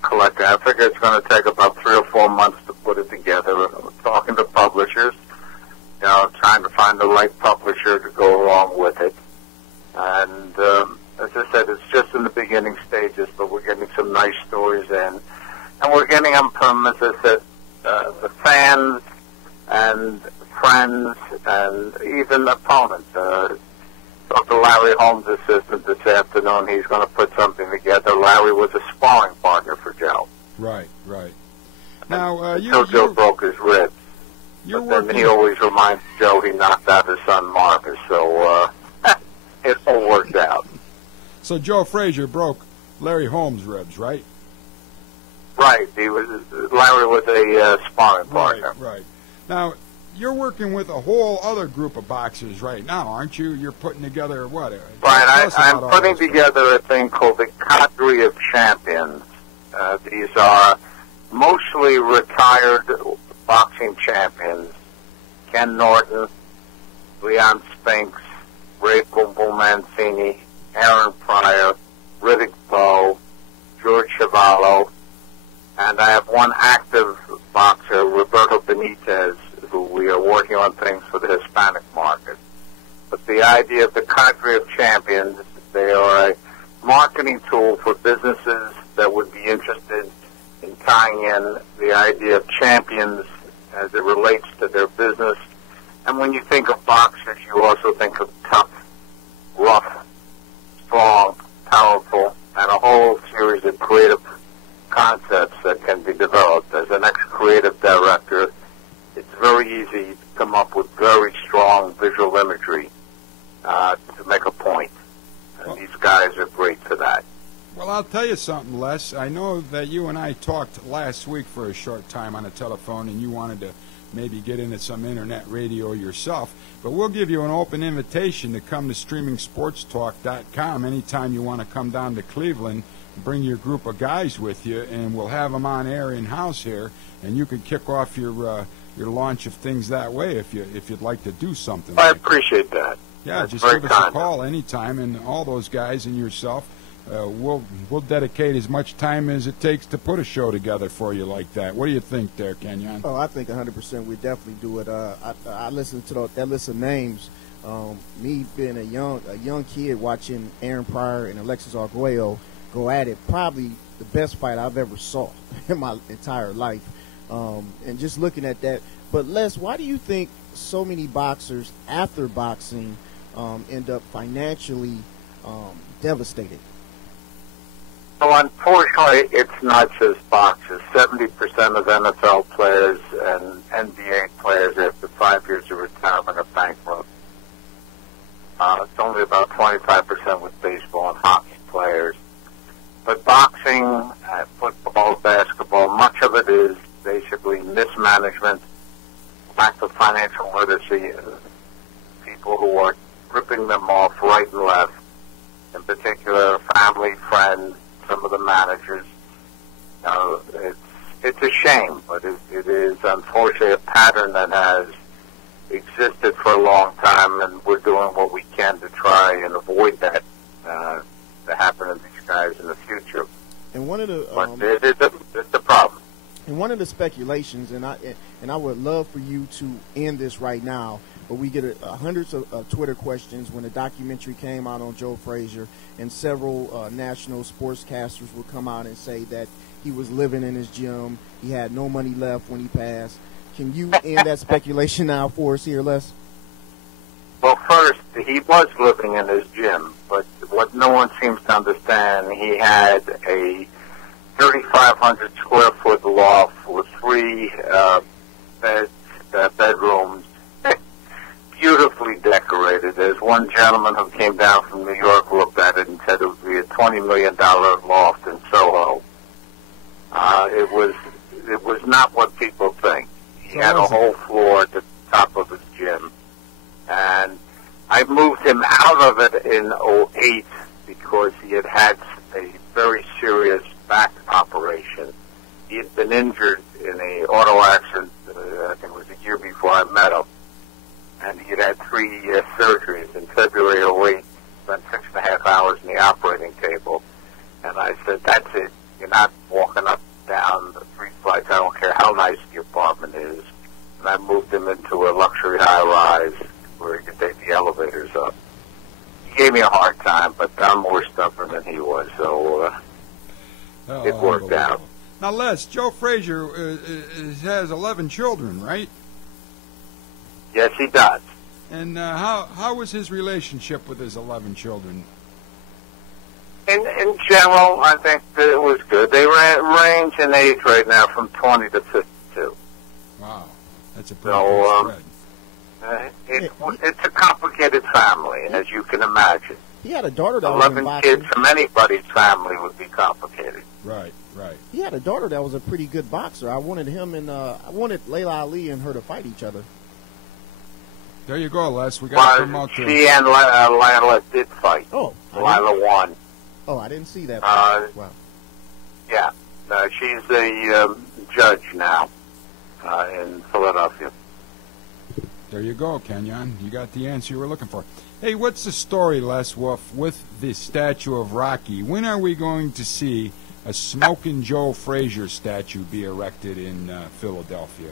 collecting. I figure it's going to take about 3 or 4 months to put it together. We're talking to publishers, trying to find the right publisher to go along with it. And as I said, it's just in the beginning stages, but we're getting some nice stories in, and we're getting them from, as I said, the fans and friends and even opponents. Talked to Larry Holmes' assistant this afternoon. He's going to put something together. Larry was a sparring partner for Joe. Right. Now, until Joe broke his ribs. But then he always reminds Joe he knocked out his son Marcus. So it all worked out. So Joe Frazier broke Larry Holmes' ribs, right? Right. Larry was a sparring partner. Right. Now, you're working with a whole other group of boxers right now, aren't you? You're putting together what? Right, I'm putting together a thing called the Cadre of Champions. These are mostly retired boxing champions. Ken Norton, Leon Spinks, Ray Boom Boom Mancini, Aaron Pryor, Riddick Bowe, George Chuvalo, and I have one active boxer, Roberto Benitez, who we are working on things for the Hispanic market. But the idea of the Cadre of Champions, they are a marketing tool for businesses that would be interested in tying in the idea of champions as it relates to their business. And when you think of boxers, you also think of tough, rough, strong, powerful, and a whole series of creative concepts that can be developed. As an ex-creative director, it's very easy to come up with very strong visual imagery to make a point. And these guys are great for that. Well, I'll tell you something, Les. I know that you and I talked last week for a short time on the telephone, and you wanted to maybe get into some internet radio yourself. But we'll give you an open invitation to come to streamingsportstalk.com anytime you want to come down to Cleveland. Bring your group of guys with you, and we'll have them on air in-house here, and you can kick off your launch of things that way if you'd like to do something. I appreciate that. Yeah, That's just very give us kind. a call anytime, and all those guys and yourself, we'll dedicate as much time as it takes to put a show together for you like that. What do you think there, Kenyon? Oh, I think 100% we definitely do it. I listened to that list of names. Me being a young kid watching Aaron Pryor and Alexis Arguello go at it, probably the best fight I've ever saw in my entire life. And just looking at that. But Les, why do you think so many boxers after boxing end up financially devastated? Well, unfortunately, it's not just boxers. 70% of NFL players and NBA players after 5 years of retirement are bankrupt. It's only about 25% with baseball and hockey players. But boxing, football, basketball, much of it is basically mismanagement, lack of financial literacy, people who are ripping them off right and left, in particular family, friends, some of the managers. It's a shame, but it is unfortunately a pattern that has existed for a long time, and we're doing what we can to try and avoid that to happen to these guys in the future. And one of the it's a problem. And one of the speculations, and I would love for you to end this right now, but we get hundreds of Twitter questions when the documentary came out on Joe Frazier, and several national sportscasters would come out and say that he was living in his gym, he had no money left when he passed. Can you end that speculation now for us here, Les? Well, first, he was living in his gym, but what no one seems to understand, he had a 3,500 square foot loft with 3 bedrooms, beautifully decorated. There's one gentleman who came down from New York, looked at it, and said it would be a $20 million loft in Soho. It was not what people think. He had a whole floor at the top of his gym. And I moved him out of it in 2008 because he had had a very serious back operation. He had been injured in an auto accident, I think it was a year before I met him. And he had had 3 surgeries. In February of 2008, spent 6.5 hours in the operating table. And I said, that's it. You're not walking up, down the 3 flights. I don't care how nice the apartment is. And I moved him into a luxury high-rise where he could take the elevators up. He gave me a hard time, but I'm more stubborn than he was, so it worked out. Now, Les, Joe Frazier has 11 children, right? Yes, he does. And how was his relationship with his 11 children? In general, I think that it was good. They range in age right now from 20 to 52. Wow, that's a pretty good spread. It's a complicated family, as you can imagine. He had a daughter that was 11 kids from anybody's family would be complicated. Right. He had a daughter that was a pretty good boxer. I wanted him and I wanted Layla Ali and her to fight each other. There you go, Les. We got to promote to she and Lila did fight. Oh, Lila won. Oh, I didn't see that. Wow. Yeah. She's a judge now in Philadelphia. There you go, Kenyon. You got the answer you were looking for. Hey, what's the story, Les Wolff, with the statue of Rocky? When are we going to see a Smokin' Joe Frazier statue be erected in Philadelphia?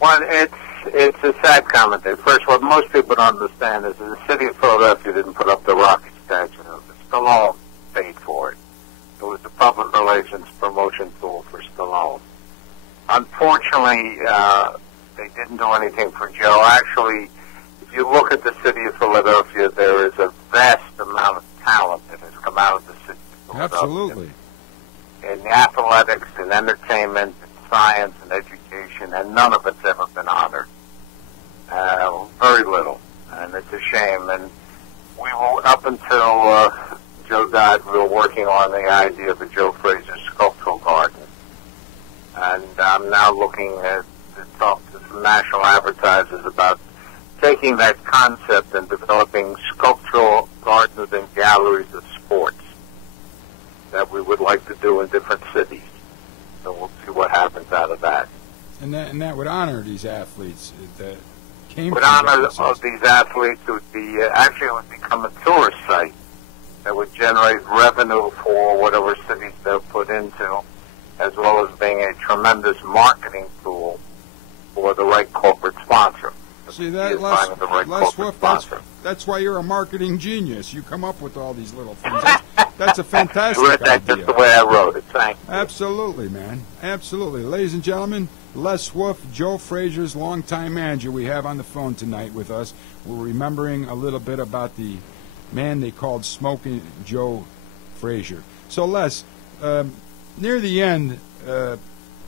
Well, it's a sad comment there. First, what most people don't understand is that the city of Philadelphia didn't put up the Rocky statue. Stallone paid for it. It was the public relations promotion tool for Stallone. Unfortunately, they didn't do anything for Joe. Actually, if you look at the city of Philadelphia, there is a vast amount of talent that has come out of the city of Philadelphia. Absolutely. In athletics, in entertainment, in science, and education, and none of it's ever been honored. Very little, and it's a shame. And we were, up until Joe died, we were working on the idea of a Joe Frazier sculptural garden. And I'm now looking to talk to some national advertisers about taking that concept and developing sculptural gardens and galleries of sports that we would like to do in different cities. So we'll see what happens out of that. And that would honor these athletes that came would from honor of these athletes. It would be actually it would become a tourist site that would generate revenue for whatever cities they're put into, as well as being a tremendous marketing tool for the right corporate sponsor. See that, Les Wolff, that's why you're a marketing genius. You come up with all these little things. That's a fantastic idea. That's just the way I wrote it. Thank you. Absolutely, man. Absolutely. Ladies and gentlemen, Les Wolff, Joe Frazier's longtime manager, we have on the phone tonight with us. We're remembering a little bit about the man they called Smokin' Joe Frazier. So, Les, near the end,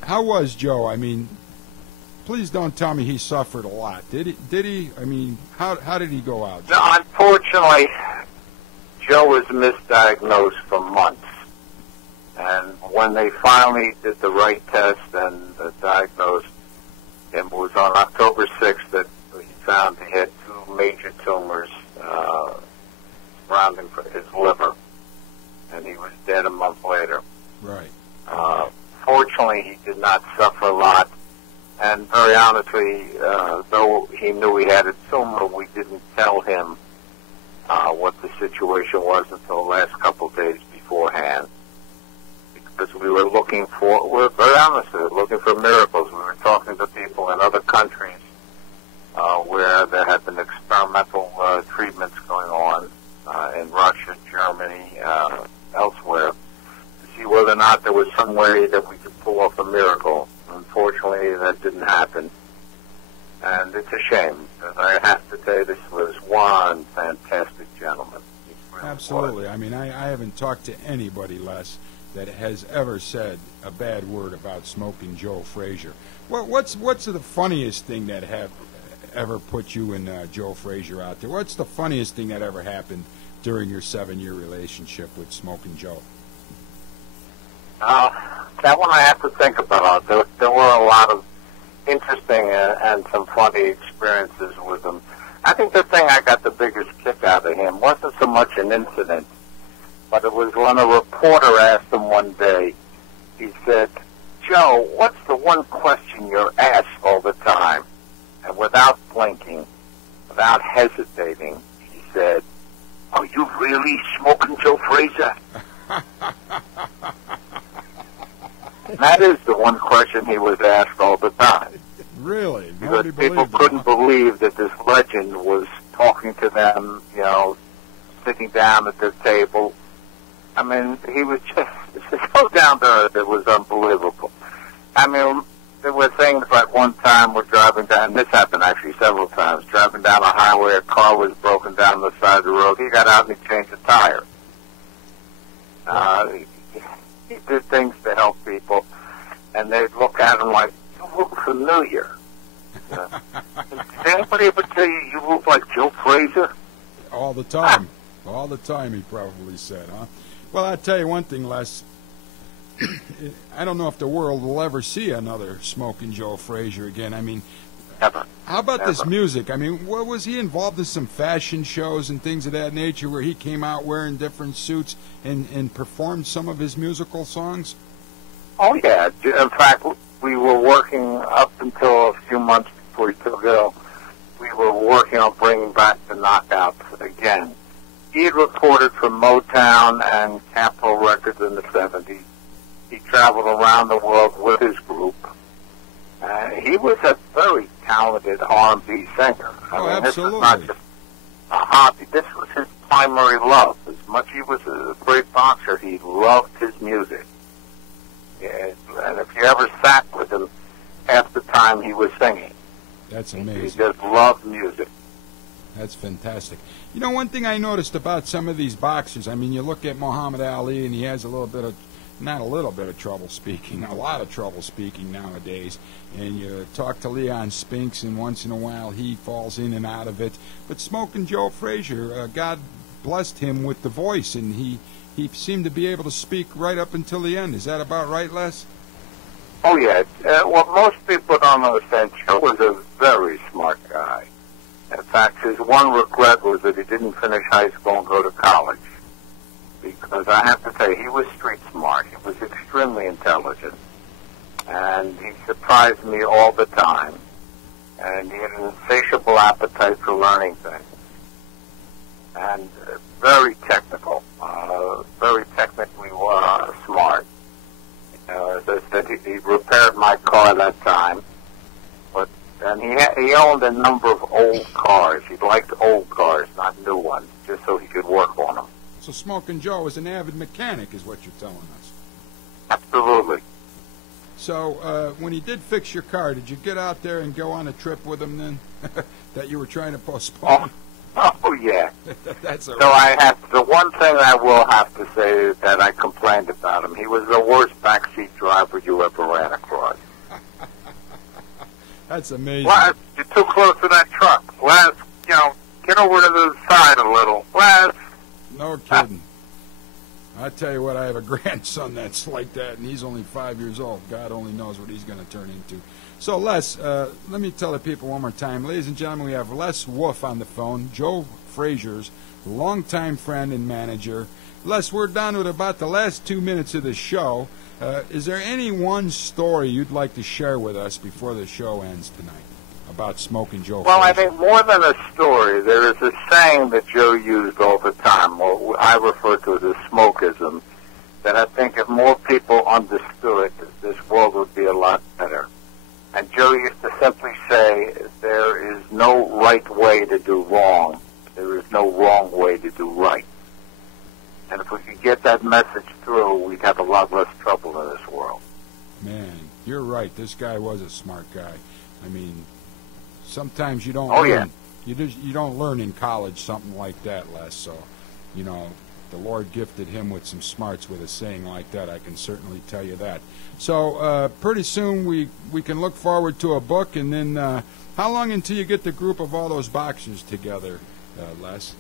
how was Joe? I mean, please don't tell me he suffered a lot. Did he? I mean, how did he go out? No, unfortunately, Joe was misdiagnosed for months. And when they finally did the right test and diagnosed him, it was on October 6th that he found he had 2 major tumors surrounding his liver. And he was dead a month later. Right. Fortunately, he did not suffer a lot. And very honestly, though he knew he had a tumor, we didn't tell him what the situation was until the last couple of days beforehand. Because we were we're very honestly looking for miracles. We were talking to people in other countries where there had been experimental treatments going on in Russia, Germany, elsewhere, to see whether or not there was some way that we could pull off a miracle. Unfortunately, that didn't happen, and it's a shame, because I have to say this was one fantastic gentleman. Really Absolutely. was. I mean, I haven't talked to anybody, Les, that has ever said a bad word about Smokin' Joe Frazier. What's the funniest thing that have ever put you and Joe Frazier out there? What's the funniest thing that ever happened during your 7-year relationship with Smokin' Joe? That one I have to think about. There were a lot of interesting and some funny experiences with him. I think the thing I got the biggest kick out of him wasn't so much an incident, but it was when a reporter asked him one day, he said, "Joe, what's the one question you're asked all the time?" And without blinking, without hesitating, he said, "Are you really Smokin' Joe Frazier?" And that is the one question he was asked all the time. Really? Because people couldn't believe that this legend was talking to them, sitting down at their table. I mean, he was just so down to earth, it was unbelievable. I mean, there were things like one time we're driving down, and this happened actually several times, driving down a highway, a car was broken down the side of the road. He got out and he changed the tire. He did things to help people, and they'd look at him like, "You look familiar." Did anybody ever tell you look like Joe Frazier? All the time. All the time, he probably said, huh? Well, I'll tell you one thing, Les. I don't know if the world will ever see another Smokin' Joe Frazier again. I mean, Never. How about Never. this music? I mean, was he involved in some fashion shows and things of that nature where he came out wearing different suits and performed some of his musical songs? Oh, yeah. In fact, we were working up until a few months before he took ill. We were working on bringing back the knockouts again. He had recorded for Motown and Capitol Records in the 70s. He traveled around the world with his group. He was a very talented R&B singer. Absolutely. This was not just a hobby. This was his primary love. As much as he was a great boxer, he loved his music. Yeah, and if you ever sat with him, half the time he was singing. That's amazing. He just loved music. That's fantastic. You know, one thing I noticed about some of these boxers, I mean, you look at Muhammad Ali, and he has a lot of trouble speaking, a lot of trouble speaking nowadays. And you talk to Leon Spinks, and once in a while he falls in and out of it. But Smokin' Joe Frazier, God blessed him with the voice, and he seemed to be able to speak right up until the end. Is that about right, Les? Oh, yeah. Well, most people don't understand. Joe was a very smart guy. In fact, his one regret was that he didn't finish high school and go to college. Because I have to say, he was street smart. He was extremely intelligent. And he surprised me all the time. And he had an insatiable appetite for learning things. And very technical, very technically smart. As I said, he repaired my car that time. And he owned a number of old cars. He liked old cars, not new ones, just so he could work on them. So Smokin' Joe was an avid mechanic, is what you're telling us. Absolutely. So when he did fix your car, did you get out there and go on a trip with him then that you were trying to postpone? Oh yeah. That's all So right. the one thing I will have to say is that I complained about him. He was the worst backseat driver you ever ran across. That's amazing. Les, you're too close to that truck. Les, get over to the side a little. Les. No kidding. I tell you what, I have a grandson that's like that, and he's only 5 years old. God only knows what he's going to turn into. So, Les, let me tell the people one more time. Ladies and gentlemen, we have Les Wolff on the phone, Joe Frazier's longtime friend and manager. Les, we're down to about the last 2 minutes of the show. Is there any one story you'd like to share with us before the show ends tonight about Smokin' Joe Well, Frazier? I think more than a story, there is a saying that Joe used all the time, or I refer to it as smokeism, that I think if more people understood, this world would be a lot better. And Joe used to simply say, there is no right way to do wrong. There is no wrong way to do right. And if we could get that message through, we'd have a lot less trouble in this world. Man, you're right. This guy was a smart guy. I mean, sometimes you don't Oh, learn. yeah. You don't learn in college something like that, Les. So, the Lord gifted him with some smarts with a saying like that. I can certainly tell you that. So, pretty soon we can look forward to a book. And then, how long until you get the group of all those boxers together, Les?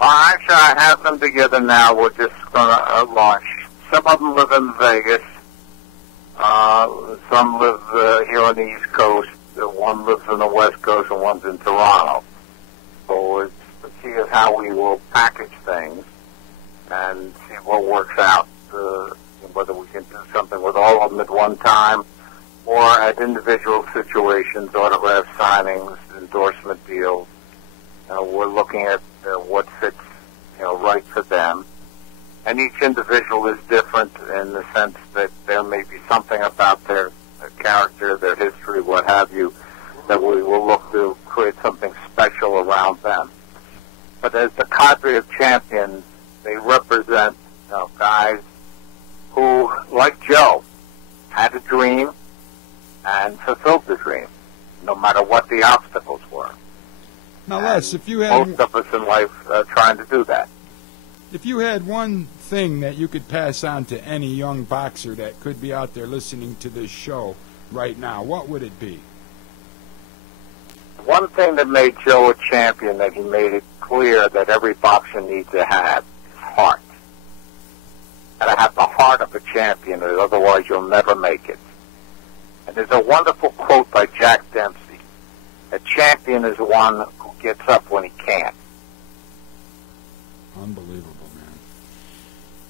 Actually, I have them together now. We're just going to launch. Some of them live in Vegas. Some live here on the East Coast. One lives on the West Coast and one's in Toronto. So it's to see how we will package things and see what works out, whether we can do something with all of them at one time or at individual situations, autograph signings, endorsement deals. We're looking at what fits, right for them. And each individual is different in the sense that there may be something about their character, their history, what have you, that we will look to create something special around them. But as the cadre of champions, they represent guys who, like Joe, had a dream and fulfilled the dream, no matter what the obstacles were. Now, Les, if you had most of us in life trying to do that. If you had one thing that you could pass on to any young boxer that could be out there listening to this show right now, what would it be? One thing that made Joe a champion, that he made it clear that every boxer needs to have, is heart. And I have the heart of a champion, or otherwise you'll never make it. And there's a wonderful quote by Jack Dempsey A champion is one who gets up when he can't. Unbelievable, man.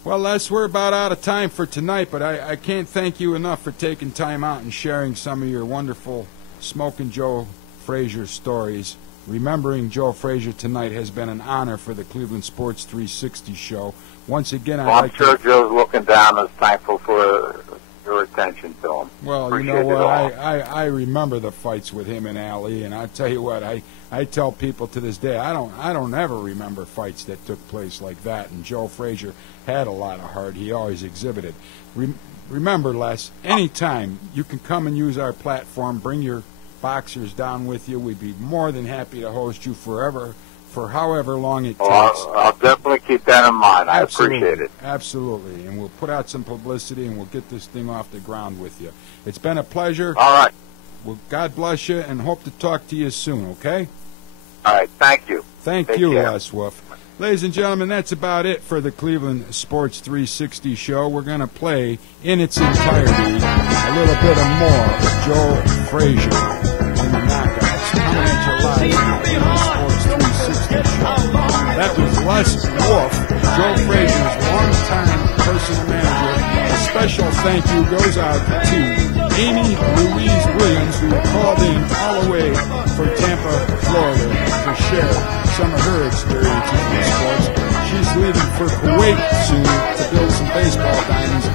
Well, Les, we're about out of time for tonight, but I can't thank you enough for taking time out and sharing some of your wonderful Smokin' Joe Frazier stories. Remembering Joe Frazier tonight has been an honor for the Cleveland Sports 360 show. Once again, I'm sure Joe's looking down and is thankful for your attention to him. Well, Appreciate you know what? it I remember the fights with him and Ali, and I tell you what, I tell people to this day, I don't ever remember fights that took place like that. And Joe Frazier had a lot of heart. He always exhibited. Remember, Les, anytime you can come and use our platform, bring your boxers down with you. We'd be more than happy to host you forever, for however long it takes. I'll definitely keep that in mind. I appreciate it. Absolutely. And we'll put out some publicity, and we'll get this thing off the ground with you. It's been a pleasure. All right. Well, God bless you, and hope to talk to you soon, okay? All right. Thank you. Thank you, Les Wolff. Ladies and gentlemen, that's about it for the Cleveland Sports 360 show. We're going to play in its entirety a little bit of more of Joe Frazier in the knockouts. Coming at you live on the Cleveland Sports 360 show. That was Les Wolff, Joe Frazier's longtime personal manager. A special thank you goes out to Amy Louise Williams, who called in all the way from Tampa, Florida, to share some of her experiences in sports. She's leaving for Kuwait soon to build some baseball diamonds.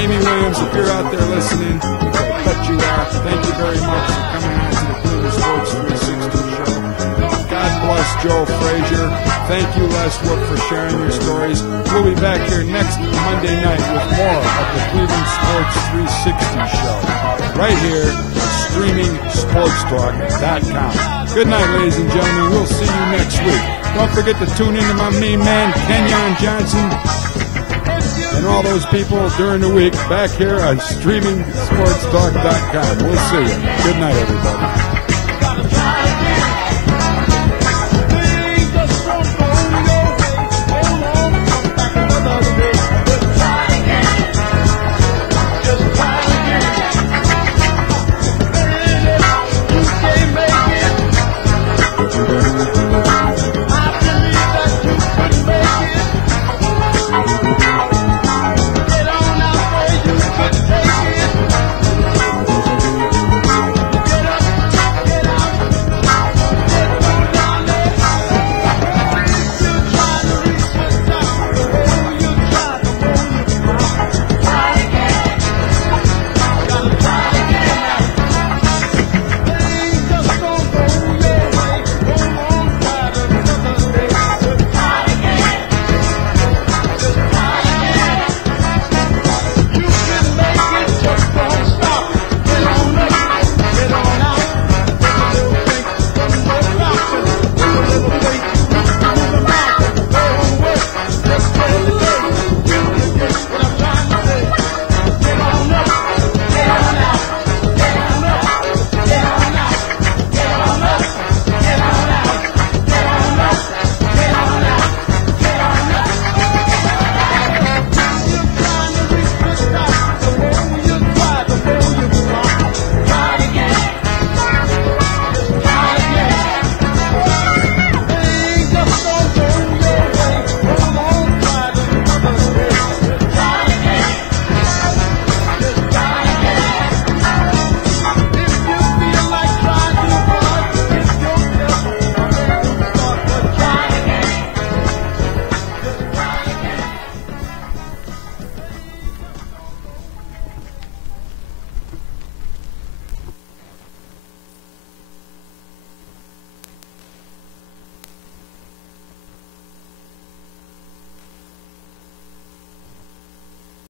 Amy Williams, if you're out there listening, which I bet you are, thank you very much for coming on to the Cleveland Sports 360 show. God bless Joe Frazier. Thank you, Les Wolff, for sharing your stories. We'll be back here next Monday night with more of the Cleveland Sports 360 show. Right here at StreamingSportsTalk.com. Good night, ladies and gentlemen. We'll see you next week. Don't forget to tune in to my main man, Kenyon Johnson, and all those people during the week back here on StreamingSportsTalk.com. We'll see you. Good night, everybody.